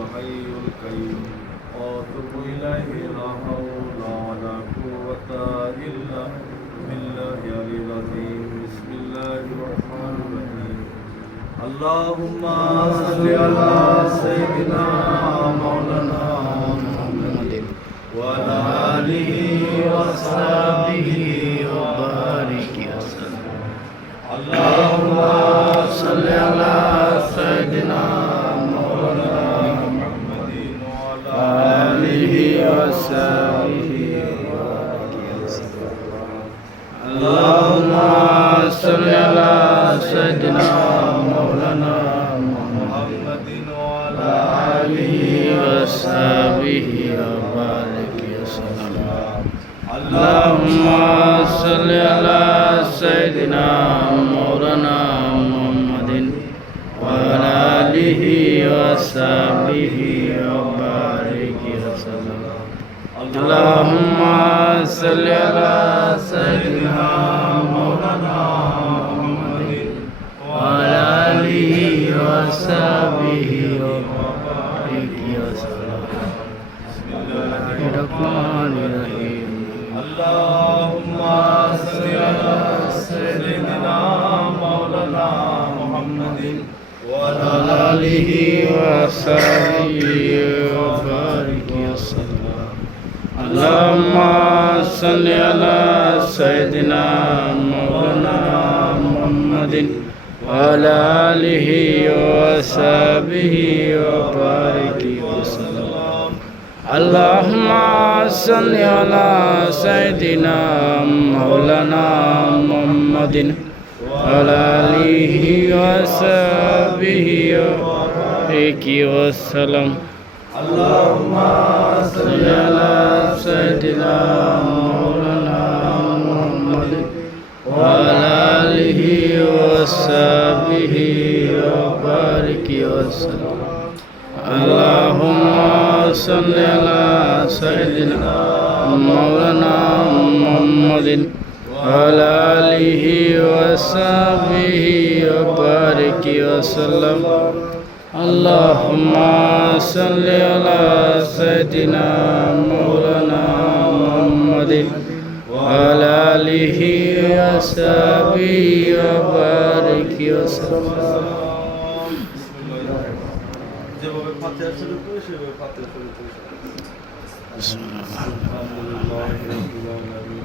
الحي القيوم وأتوب إليه لا حول ولا قوة إلا بالله العلي العظيم بسم الله الرحمن الرحيم اللهم صل على سيدنا مولانا محمد وعلى آله وصحبه وبارك وسلم اللهم صل على سيدنا مولانا محمد وعلى آله وصحبه وبارك وسلم اللهم صل على سيدنا مولانا محمد وعلى آله وصحبه وبارك وسلم اللهم صل على سيدنا مولانا محمد وعلى آله وصحبه وبارك وسلم اللهم صل على سيدنا مولانا محمد وعلى آله وصحبه وبارك وسلم بسم الله الرحمن الرحيم اللهم صل على سيدنا مولانا محمد وعلى آله وصحبه وبارك وسلم اللهم صل على سيدنا مولانا محمد وعلى آله وصحبه وبارك وسلم اللهم صل على سيدنا مولانا محمد وعلى آله وصحبه وبارك وسلم اللهم صل على سيدنا مولانا محمد وعلى آله وصحبه وبارك وسلم اللهم صل على سيدنا مولانا محمد وعلى آله وصحبه وبارك وسلم اللهم صل على سيدنا مولانا محمد وعلى آله وصحبه وبارك وسلم যেভাবে ফাতিহা শুরু করি সেভাবে ফাতিহা শুরু করি আলহামদুলিল্লাহ রাব্বিল আলামিন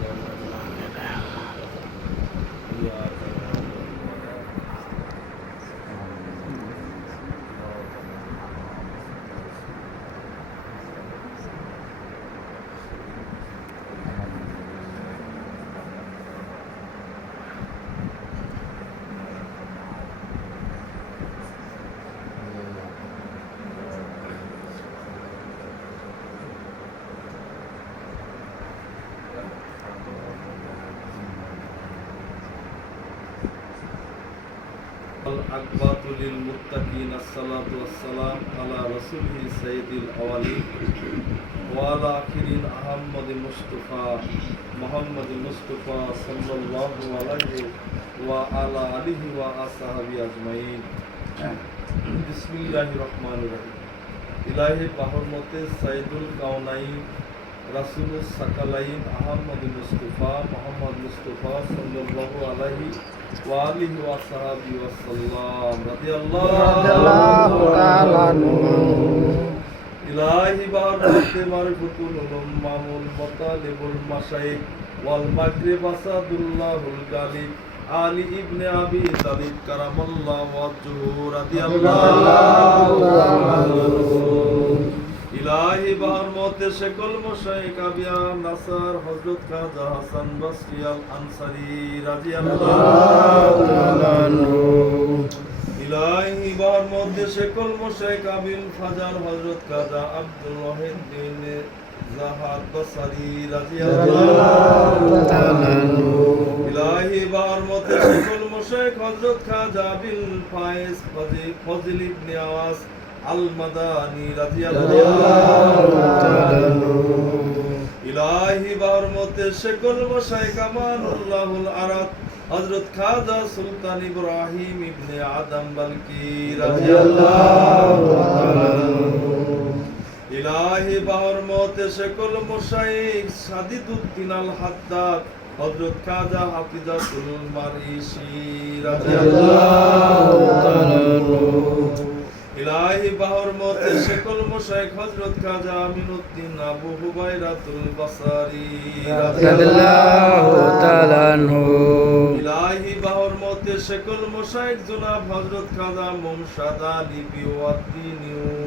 الأكبر للمتقين الصلاة والسلام على رسوله سيد الأولين وعلى آخرين أحمد المصطفى محمد المصطفى صلى الله عليه وعلى آله وأصحابه أجمعين بسم الله الرحمن الرحيم إلهي بحرمته سيد الكونين رسول الثقلين أحمد المصطفى محمد المصطفى صلى الله عليه وآله وصحبه وسلم رضي الله تعالى عنه إلهي بارك معرفة العلوم مامون مطالب المشايخ والمغرب أسد الله الغالب علي ابن أبي طالب كرم الله وجهه رضي الله عنه إلهي بحرمت شكل مشايخ أبيا نصر حضرت خواجہ حسن بصری الانصاری رضی اللہ عنہ إلهي بحرمت شكل مشايخ أبي الفجر حضرت خواجہ عبد الواحد بن زاہد بصری رضی اللہ عنہ إلهي بحرمت شكل مشايخ حضرت خواجہ أبي الفائز فضل ابن عواص المدانی رضی اللہ عنہ إلهي بحرمت شكل مشايخ أمان الله العرب حضرت خواجہ سلطان ابراہیم ابن آدم بلکی رضی اللہ عنہ মতে সকল মশায়েখ সাদিদুদ্দিন আল হাদ্দাদ হযরত খাজা হাফিজাতুল মারইশি রাদিয়াল্লাহু তাআলা ইলাহি বাহর মতে সকল মশায়েখ হযরত খাজা আমিনউদ্দিন আবু হুবাইরাতুল বাসারি রাদিয়াল্লাহু তাআলা ইলাহি বাহর মতে সকল মশায়েখ জনাব হযরত খাজা মুমশাদ আলী বিওয়াদ্দিন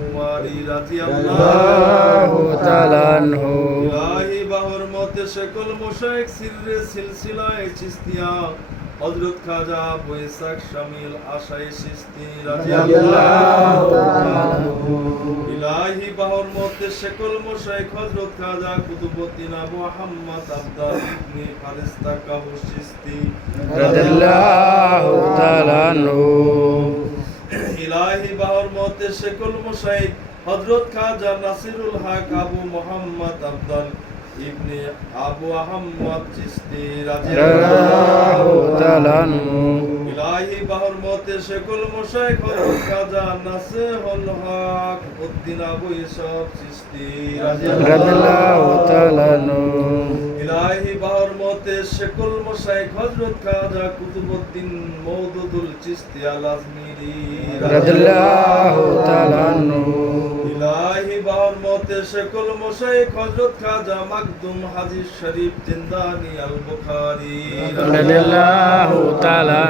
উমারি রাদিয়াল্লাহু তাআলা ইলাহি বাহর মতে সকল মশায়েখ সিররে সিলসিলায়ে চিশতিয়া হযরত খাজা আবু ইসহাক শামিল আশাই চিশতি রাদিয়াল্লাহু তাআলা ইলাহি বাহর মতে সকল মশায়েখ হযরত খাজা কুতুবউদ্দিন আবু মুহাম্মদ আব্দুল ইবনে ফারিস্তা কাবু চিশতি রাদিয়াল্লাহু তাআলা ইলাহি বাহর মতে সকল মশায়েখ হযরত খাজা নাসিরুল হক আবু মুহাম্মদ আব্দুল ইবনে আবু আহমদ চিশতি রাদিয়াল্লাহু তাআলা ইলাহি বাহর মতে সকল মশায়েখ হযরত খাজা নাসিরুল হক উদ্দিন আবু ইসহাক চিশতি রাদিয়াল্লাহু তাআলা ইলাহি বাহর মতে সকল মশায়েখ হযরত খাজা কুতুবউদ্দিন মওদুদুল চিশতি আল আজমিরি রাদিয়াল্লাহু তাআলা ইলাহি বাহর মতে সকল মশায়েখ হযরত খাজা মাকদুম হাজী শরীফ জিন্দানি আল বুখারী রাদিয়াল্লাহু তাআলা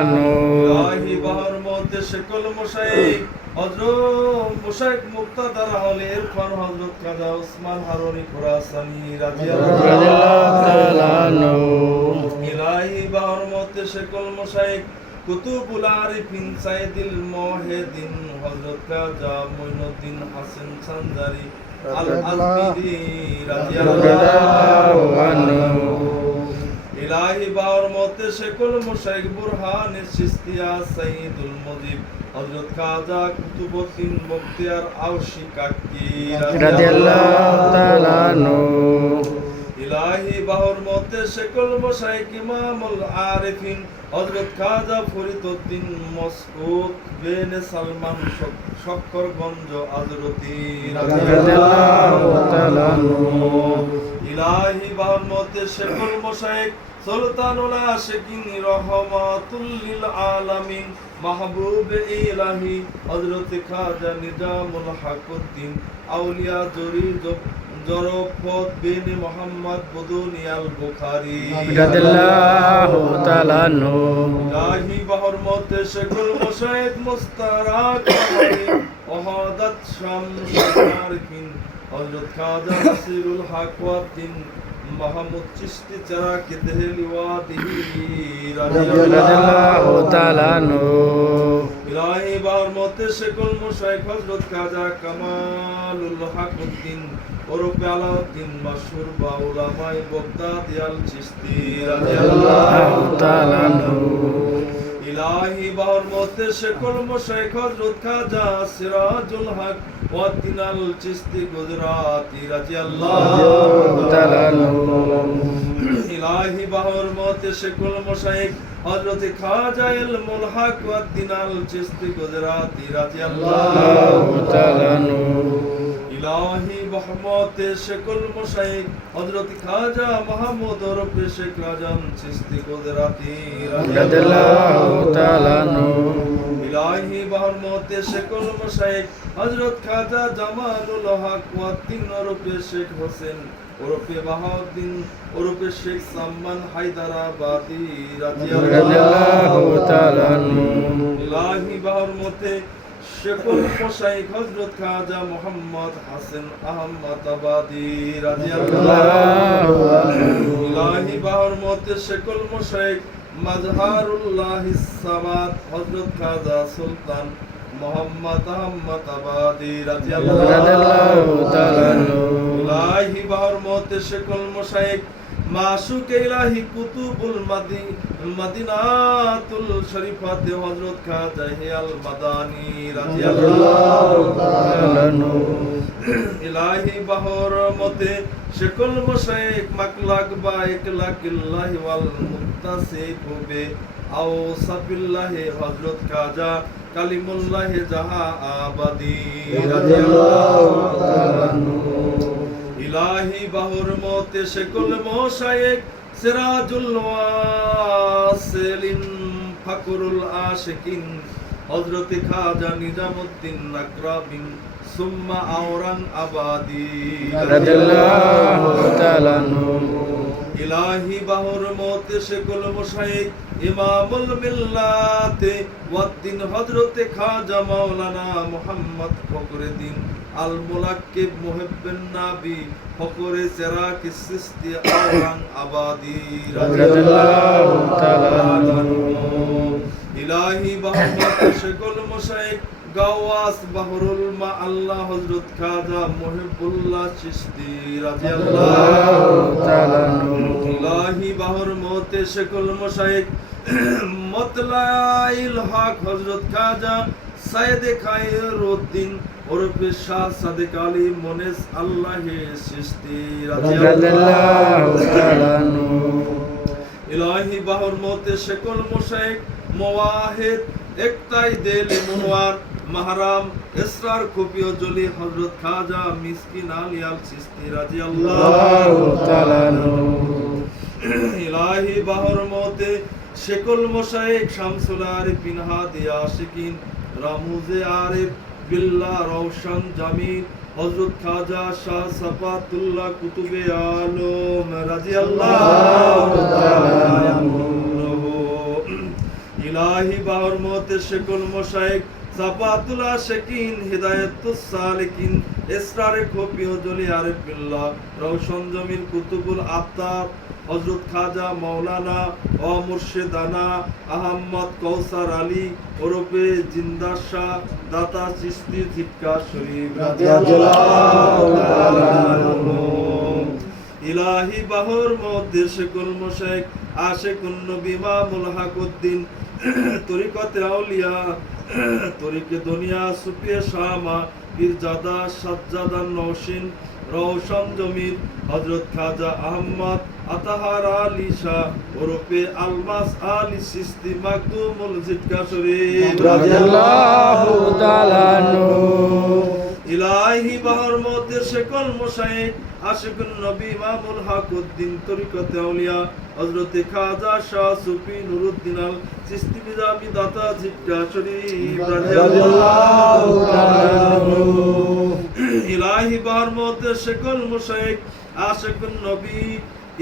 ইলাহি বাহর মতে সকল মশায়েখ হযরত মুশাইখ মুক্তাদার আহলে ইরফান হযরত খাজা উসমান হারুনি খুরাসানি রাদিয়াল্লাহু তাআলা ইলাহি বাহর মতে সকল মশায়েখ কুতুবুল আরিফিন সাইয়্যিদুল মুহিদ্দিন হযরত খাজা মুঈনুদ্দিন হাসান সানজারি আল আজমিরি রাদিয়াল্লাহু আনহু ইলাহি বাহর মতে সকল মশায়েখ বুরহান চিশতিয়া সাইয়্যিদুল মুজিব হযরত খাজা কুতুবউদ্দিন মুখতিয়ার আওশী কাকি রাদিয়াল্লাহু তাআলা ইলাহি বাহর মতে সকল মশায়েখ ইমামুল আরিফিন হযরত খাজা ফরিদউদ্দিন মসউদ বিন সালমান শক্করগঞ্জ আজরতি রাদিয়াল্লাহু তাআলা ইলাহি বাহর মতে সকল মশায়েখ সুলতানুল আশিকিন রহমাতুল লিল আলামিন মাহবুব ইলাহি হযরত খাজা নিজামুল হকউদ্দিন আউলিয়া জরফত বিন মুহাম্মদ বুদুনি আল বুখারী রাদিয়াল্লাহু তাআলা ইলাহি বাহর মতে সকল মশায়েখ মুস্তারাক ওয়াহাদাত শামস আরিফিন হযরত খাজা নাসিরুল হক ওয়াদ্দিন মাহমুদ চিশতি চারাকি দেহলি ওয়াদিহি রাদিয়াল্লাহু তাআলা ইলাহি বাহর মতে সকল মশায়েখ হযরত খাজা কামালুল হক উদ্দিন ওরফে আলাউদ্দিন মাশহুর বা উলামায়ে বাগদাদ আল চিশতি রাদিয়াল্লাহু তাআলা ইলাহি বাহর মতে সকল মশায়েখ হযরত খাজা সিরাজুল হক ওয়াদ্দিন আল চিশতি গুজরাতি রাদিয়াল্লাহু তাআলা ইলাহি বাহর মতে সকল মশায়েখ হযরত খাজা ইলমুল হক ওয়াদ্দিন আল চিশতি গুজরাতি রাদিয়াল্লাহু তাআলা ইলাহি বাহমতে সকল মশায়েখ হযরত খাজা মাহমুদ ওরফে শেখ রাজান চিশতি গুজরাতি রাদিয়াল্লাহু তাআলা ইলাহি বাহমতে সকল মশায়েখ হযরত খাজা জামালুল হক ওয়াদ্দিন ওরফে শেখ হোসেন ওরফে বাহাউদ্দিন ওরফে শেখ সাম্মান হায়দারাবাদী রাদিয়াল্লাহু তাআলা ইলাহি বাহমতে সকল মশায়েখ হযরত খাজা মুহাম্মদ হাসান আহমদাবাদী রাদিয়াল্লাহু আনহু ইলাহি বাহর মতে সকল মশায়েখ মাজহারুল্লাহিস সামাদ হযরত খাজা সুলতান মুহাম্মদ আহমদাবাদী রাদিয়াল্লাহু তাআলা ইলাহি বাহর মতে সকল মশায়েখ মাসুক ইলাহি কুতুবুল মদিনাতুল শরীফাতে হযরত খাজা হিয়াল মাদানী রাদিয়াল্লাহু তাআলা ইলাহি বাহর মতে সকল মশায়েখ মাকলাক বা ইকলাকিল্লাহি ওয়াল মুত্তাসিফ বে আওসাফিল্লাহি হযরত খাজা কালিমুল্লাহ জাহা আবাদী রাদিয়াল্লাহু তাআলা ইলাহি বাহর মতে শেকুল মোশায়েক সিরাজুল ওয়াসিলিন ফাকরুল আশিকিন হযরত খাজা নিজামউদ্দিন নাকরাবিন সুম্মা আওরাং আবাদি রাদিয়াল্লাহু তাআলা আনহু। ইলাহি বাহর মতে শেকুল মোশায়েক ইমামুল মিল্লাতে ওয়াদ্দিন হযরত খাজা মাওলানা মুহাম্মদ ফখরুদ্দিন আল মুলাক্কিব মুহিব্বিন নবী ফখরে সেরাক সিস্তি আওরাং আবাদি রাদিয়াল্লাহু তাআলা আনহু। ইলাহি বাহর মতে শেকুল মোশায়েক গাওয়াস বাহরুল মা আল্লাহ হযরত খাজা মুহিবুল্লাহ চিশতি রাদিয়াল্লাহু তাআলা আনহু। ইলাহি বাহর মতে শেকুল মোশায়েক মতলাইল হক হযরত খাজা সাইয়েদ খায়রউদ্দিন ওরফে শাহ সাদেক আলী মুনিস আল্লাহ চিশতি রাদিয়াল্লাহু তাআলা আনহু। ইলাহি বাহর মতে শেকুল মোশায়েক মুওয়াহিদ একতাই দিল মুনওয়ার মাহরাম ইসরার খুফিয় জলি হযরত খাজা মিসকিন আলী আল চিশতি রাদিয়াল্লাহু তাআলা আনহু। ইলাহি বাহর মতে শেকুল মোশায়েক শামসুল আরিফিন হাদি আশিকিন রামুজে আরিফ বিল্লাহ রওশন জামিল হযরত খাজা শাহ সাফাতুল্লাহ কুতুবে আলম রাদিয়াল্লাহু তাআলা আনহু। ইলাহি বাহর মতে শেকুল মোশায়েক সাফাতুল্লাহ শাকিন হিদায়াতুস সালিকিন ইসরারে খোপিও জলি আরিফ বিল্লাহ রওশন জামিল কুতুবুল আফতাব হযরত খাজা মাওলানা ও মুর্শিদানা আহমদ কৌসার আলী ওরফে জিন্দা শাহ দাতা চিশতি ঝিটকা শরীফ রাদিয়াল্লাহু তাআলা আনহু। ইলাহি বাহর মধ্যে শেকুল মোশায়েক আশিকুন নবী ইমামুল হকউদ্দিন তরিকতে আউলিয়া তরিকে দুনিয়া সুফিয়ে শামা পীরজাদা সাজ্জাদা নওশিন রওশন জমির হযরত খাজা আহমদ আতাহার আলী শাহ ওরফে আলমাস আলী চিশতি মাকদুমুল জিটকা শরীফ রাদিয়াল্লাহু তাআলা আনহু। ইলাহি বাহর মধ্যে শেকুল মোশায়েক আশিকুন নবী ইমামুল হকউদ্দিন তরিকতে আউলিয়া হযরত খাজা শাহ সুফি নুরুদ্দিন আল চিশতি নিজামী দাতা ঝিটকা শরীফ রাদিয়াল্লাহু তাআলা আনহু। ইলাহি বাহর মধ্যে শেকুল মোশায়েক আশিকুন নবী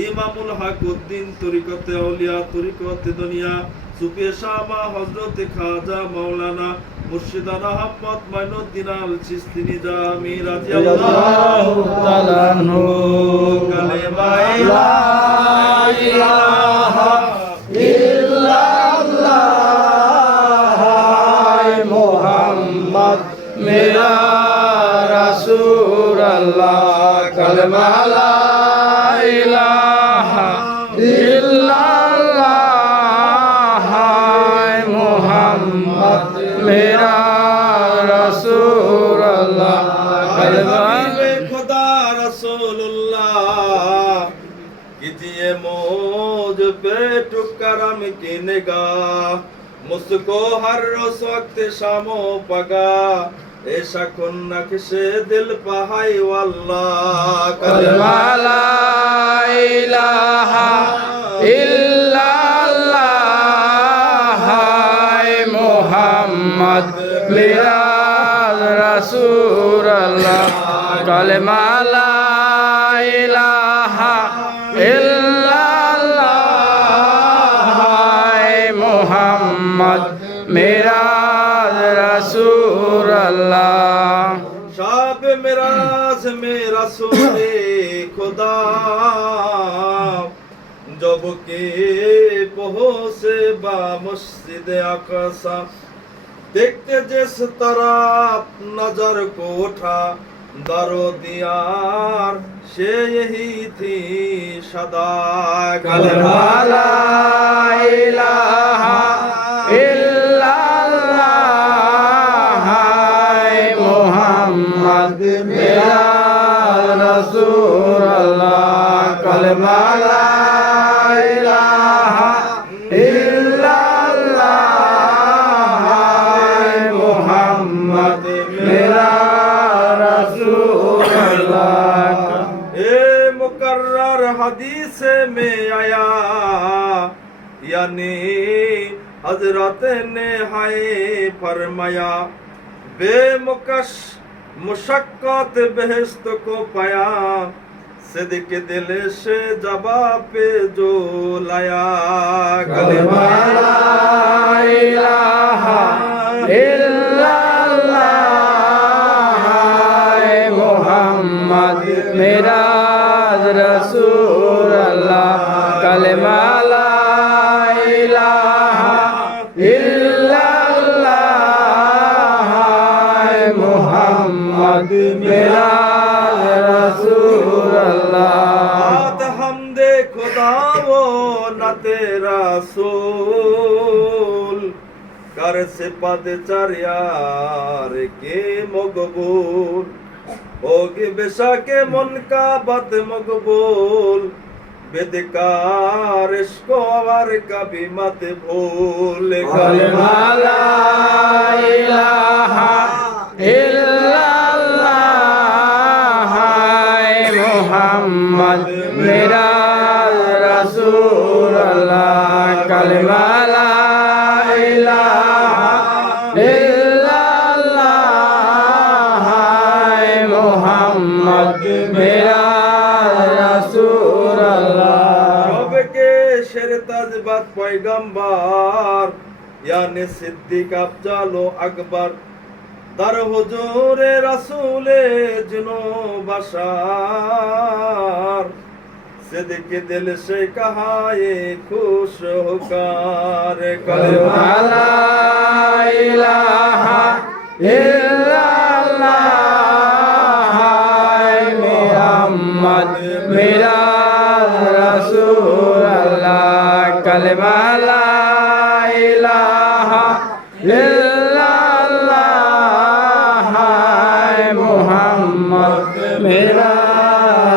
ইমামুল হকউদ্দিন তরিকতে আউলিয়া তরিকতে দুনিয়া সুফিয়ে শামা হযরত খাজা মাওলানা মুর্শিদানা আহমদ মাইনুদ্দিন আল চিশতি নিজামী রাদিয়াল্লাহু তাআলা আনহু। কালেমা লা ইলাহা ইল্লাল্লাহ মুহাম্মদ মেরা রাসূল আল্লাহ। কালেমা লা ইলাহা ইল্লাল্লাহ মুহাম্মদ মেরা রাসূল আল্লাহ। কালেমা खुदा रसूलुल्लाह कीजिए मुझ पे करम की निगाह मुझको हर रोज वक्त शामो पगा ऐसा कुन नक्शे दिल पहाई वल्लाह। কালেমা লা ইলাহা ইল্লাল্লাহ মুহাম্মদ মেরা রাসূল আল্লাহ। কালেমা লা ইলাহা ইল্লাল্লাহ মুহাম্মদ মেরা রাসূল আল্লাহ। शाब मिराज में रसूले खुदा जब के पहुँचे बा मस्जिद अक़सा देखते जिस तरफ नजर को उठा दरो दियार से यही थी सदा। কালেমা লা ইলাহা ইল্লাল্লাহ মুহাম্মদ মেরা রাসূল আল্লাহ। কালেমা লা ইলাহা ইল্লাল্লাহ মুহাম্মদ মেরা রাসূল আল্লাহ। हदीस में आया यानी हजरत ने हाय फरमाया बेमुकश मुशक्कत बेहस्त को पाया सिद्क दिल से जवाब पे जो लाया कलमा ला इलाहा इल्लल्लाह मोहम्मद मेरा रसूल अल्लाह कलमा ला इलाहा इल्लल्लाह मोहम्मद मेरा रसूल बात हम दे खुदा वो न तेरा सोल कर से पद चारियार के मकबूल होगी बेशा के मन का बद मकबूल बेदकार इसको और कभी मत भूल कलमा ला इलाहा इल्लल्लाह मोहम्मद मेरा रसूल अल्लाह कलमा ला इलाहा इल्लल्लाह मोहम्मद मेरा रसूल अल्लाह सबके शेरताज बात पैगंबर यानी सिद्दीक अफजालो अकबर दर हुजूरे रसूले जुनो बशार सिद्दीक दिल से कहा ये खुश होकर कलमा ला इलाहा इल्लल्लाह मोहम्मद मेरा रसूल अल्लाह कलमा ला इलाहा इल्लल्लाह मोहम्मद मेरा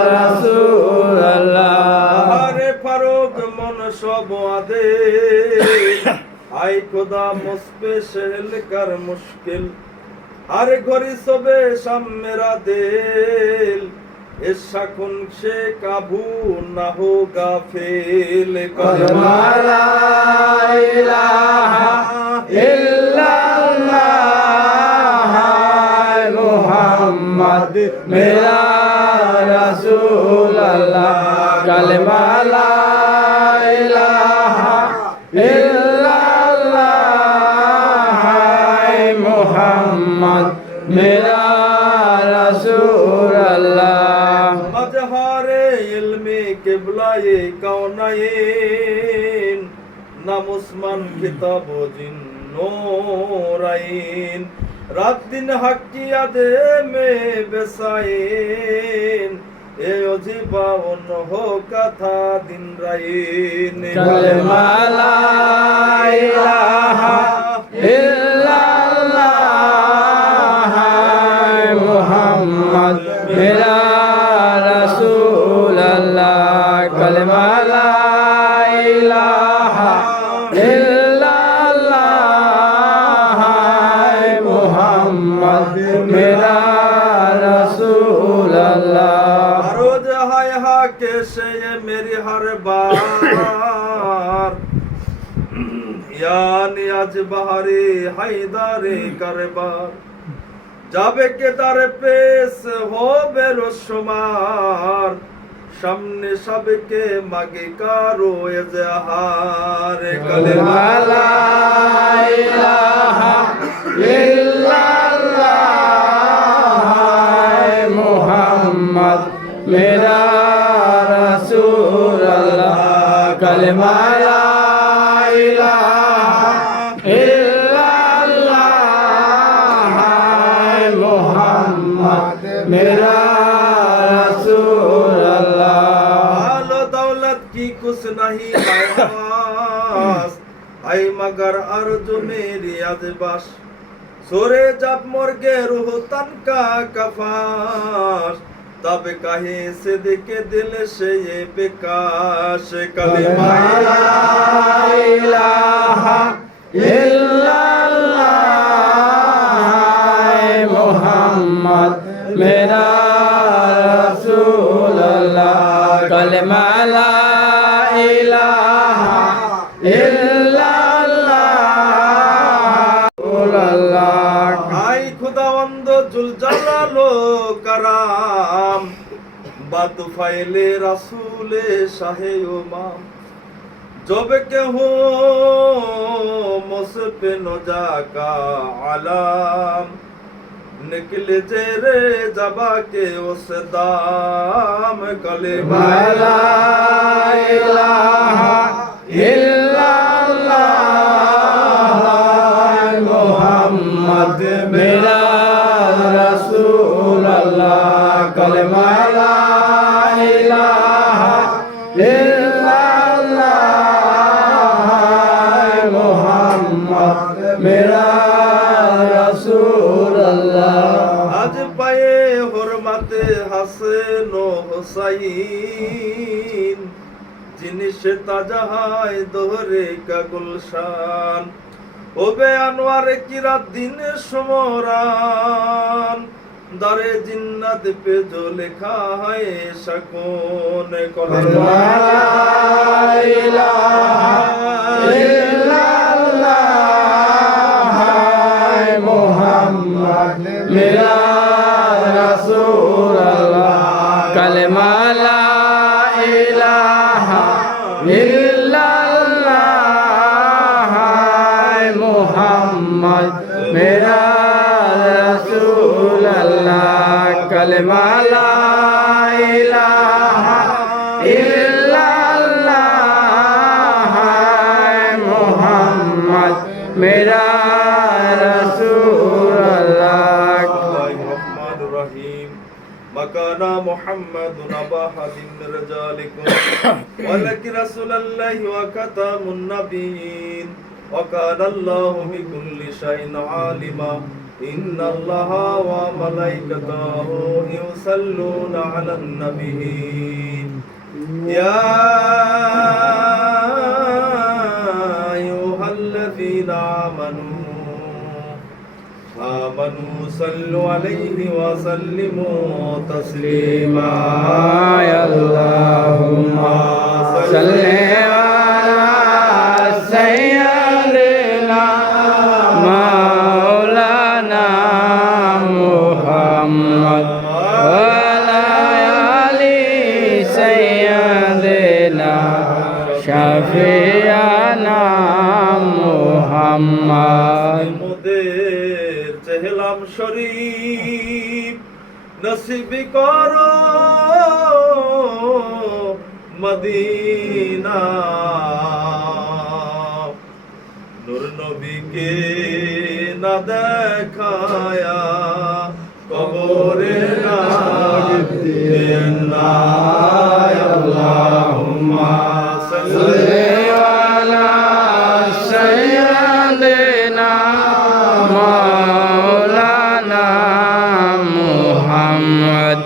रसूल अल्लाह আরে ফারুক মন সব আদে আই খোদা মুসপে সেল কর মুশকিল আরে ঘরি সবে শাম মেরা দিল इस शकुन से काबू न होगा फेल कलमा ला इलाहा इल्लल्लाह मोहम्मद मेरा रसूल अल्लाह कलमा ला इलाहा इल्लल्लाह मोहम्मद मेरा रसूल अल्लाह मजहारे इल्मी किबलाए कौनाइन नाम उस्मान किताब जिन्नोराइन रात दिन हक की यादे में बेसाइन ए अजीबा उन हो कथा दिन राइन कलमा ला इलाहा इल्लल्लाह मोहम्मद मेरा रसूल अल्लाह कलमा ला इलाहा इल्लल्लाह मोहम्मद मेरा रसूल अल्लाह रोज हाय हा कैसे ये मेरी हर बार यानी आज बहारी हायदारे करबार যাবে কে তার পেশ হবে রসমার সামনে সবকে মাগে কারো এজাহার कलमा ला इलाहा इल्लल्लाह मोहम्मद मेरा रसूल अल्लाह कलमा ला इलाहा इल्लल्लाह मोहम्मद मेरा रसूल अल्लाह मालो दौलत की कुछ नहीं खास आई मगर अर्ज मेरी अजबाश सोरे जब मुर्गे रूह तन का कफाश तब कहे सिद्दीक दिल से ये विकास कलिमा ला इलाहा इल्लल्लाह मोहम्मद मेरा रसूल अल्लाह কালেমা লা ইলাহা ইল্লাল্লাহ আই খুদাবন্দ জুল জালালো কারাম বাদ ফাইলে রাসূলে শাহে উমাম जब के हो मुझ पे नजा का आलम निकले जेरे जबा के उस दाम कलेमा ला इलाहा इल्लल्लाह मुहम्मद मेरा रसूल अल्लाह कलेमा ला इलाहा मेरा रसूल अल्लाह आज पाए हुर्मत हसन ও হুসাইন জিনিস তাজা হয় দোহরে কা গুলশান ওবে আনোয়ার কিরাত দিন সমরান দারে জিন্নাত पे जो लिखा है शकून ला इलाहा मुहम्मद मेरा रसूल अल्लाह कलमा ला इलाहा इल्लल्लाह मुहम्मद मेरा रसूल अल्लाह कलमा ला इलाहा इल्लल्लाह मुहम्मद मेरा مكانا محمد نباحة من رجالكم ولك رسول الله وكتم النبيين وكان الله بكل شيء عالما إن الله وملائكته يصلون على النبي يا أيها الذين آمنوا صلوا عليه وسلموا تسليما يا اللهم صل على سيدنا مولانا محمد وعلى آل سيدنا شفيعنا محمد চেহলাম শরীফ নসিব করো মদিনা নূর নবীকে না দেখায়া কবরে না দিন না আল্লাহুম্মা সাল্লি আলা সাইয়্যিদিনা محمد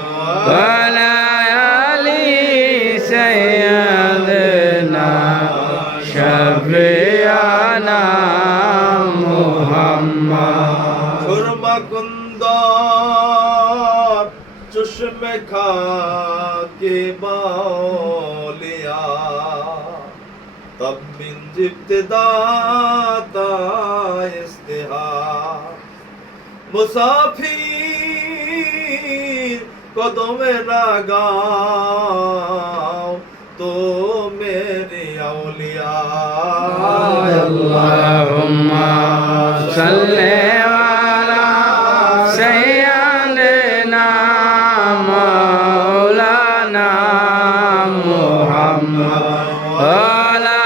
وعلى آل سيدنا شفيعنا محمد সুরমা কুন্দর চশমে খাকে বাউলিয়া তব মিন ইবতিদা তা ইস্তিহার মুসাফির কদমে লাগাও তো মেরে আউলিয়া আল্লাহুম্মা সাল্লি আলা সাইয়্যিদিনা মাওলানা মুহাম্মদ ওয়ালা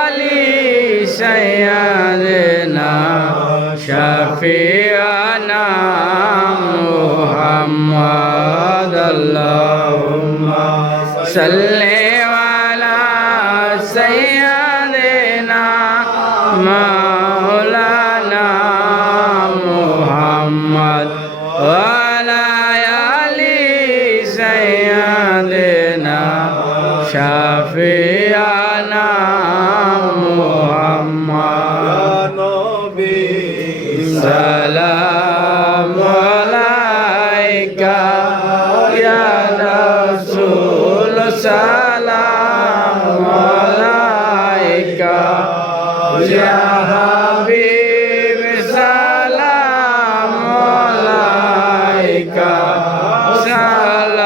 আলি সাইয়্যিদিনা শাফিআনা মুহাম্মদ আল্লাহুম্মা সাল্লি আলা সাইয়্যিদিনা মাওলানা মুহাম্মদ ওয়ালা আলি সাইয়্যিদিনা শাফিআনা মুহাম্মদ নবী সালাম আলাইকা ইয়া রাসূল আলাইকা সালামুল্লাহ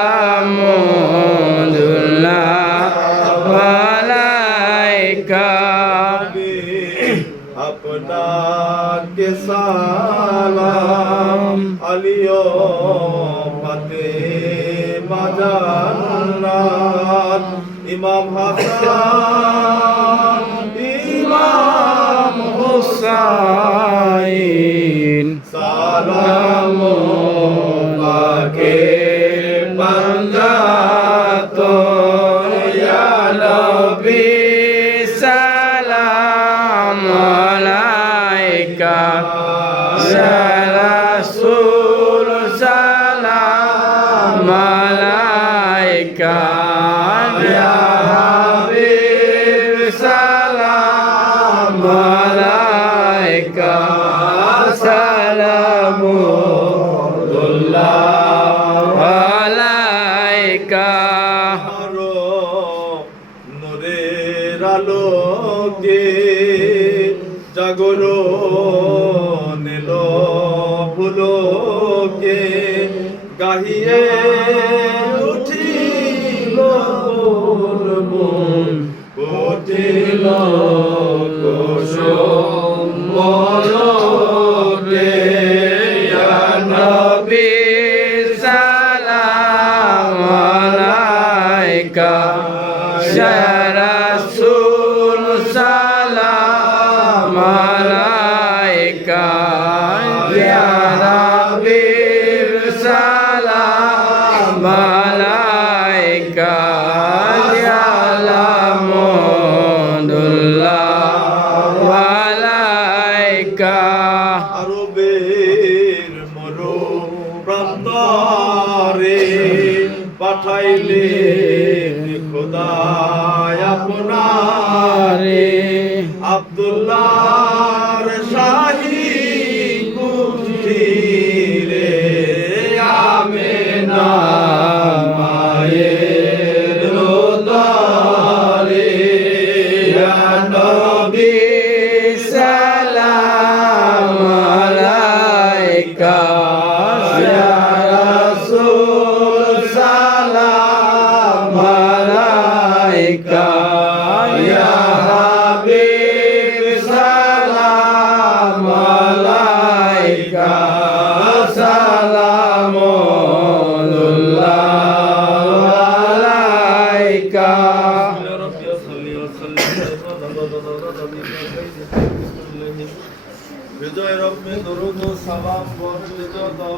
আলাইকা আপনাকে সালাম আলিও পাতে মাজান্নাত ইমাম হাসান ইমাম হুসাইন সালাম পাকে পাঞ্জাত ইয়া নবী সালাম আলাইকা ইয়া রাসূল সালাম আলাইকা ইয়া হাবিব সালাম আলাইকা সালামুল্লাহ আলাইকা আরো নূরের আলোকে জাগরণ এলো পুলকে গাহিয়ে উঠিল মন উঠিল কুসুম মলকে ইয়া নবী সালাম আলাইকা ইয়া রাসূল সালাম আলাইকা ইয়া হাবিব সালাম আলাইকা ইয়া লামুদুল্লাহ আলাইকা আরবের মরু প্রান্তরে পাঠাইলে খোদায় আপনারে আব্দুল্লাহর শাহী কুঠিরে আমেনা মায়ের রোদারে ইয়া নবী সালাম আলাইকা ইয়া রাসূল সালাম আলাইকা ইয়া হাবিব সালাম আলাইকা সালামুল্লাহ আলাইকা বিজয় রব্বে দরুদ ও সালাম বর্ষিত দাও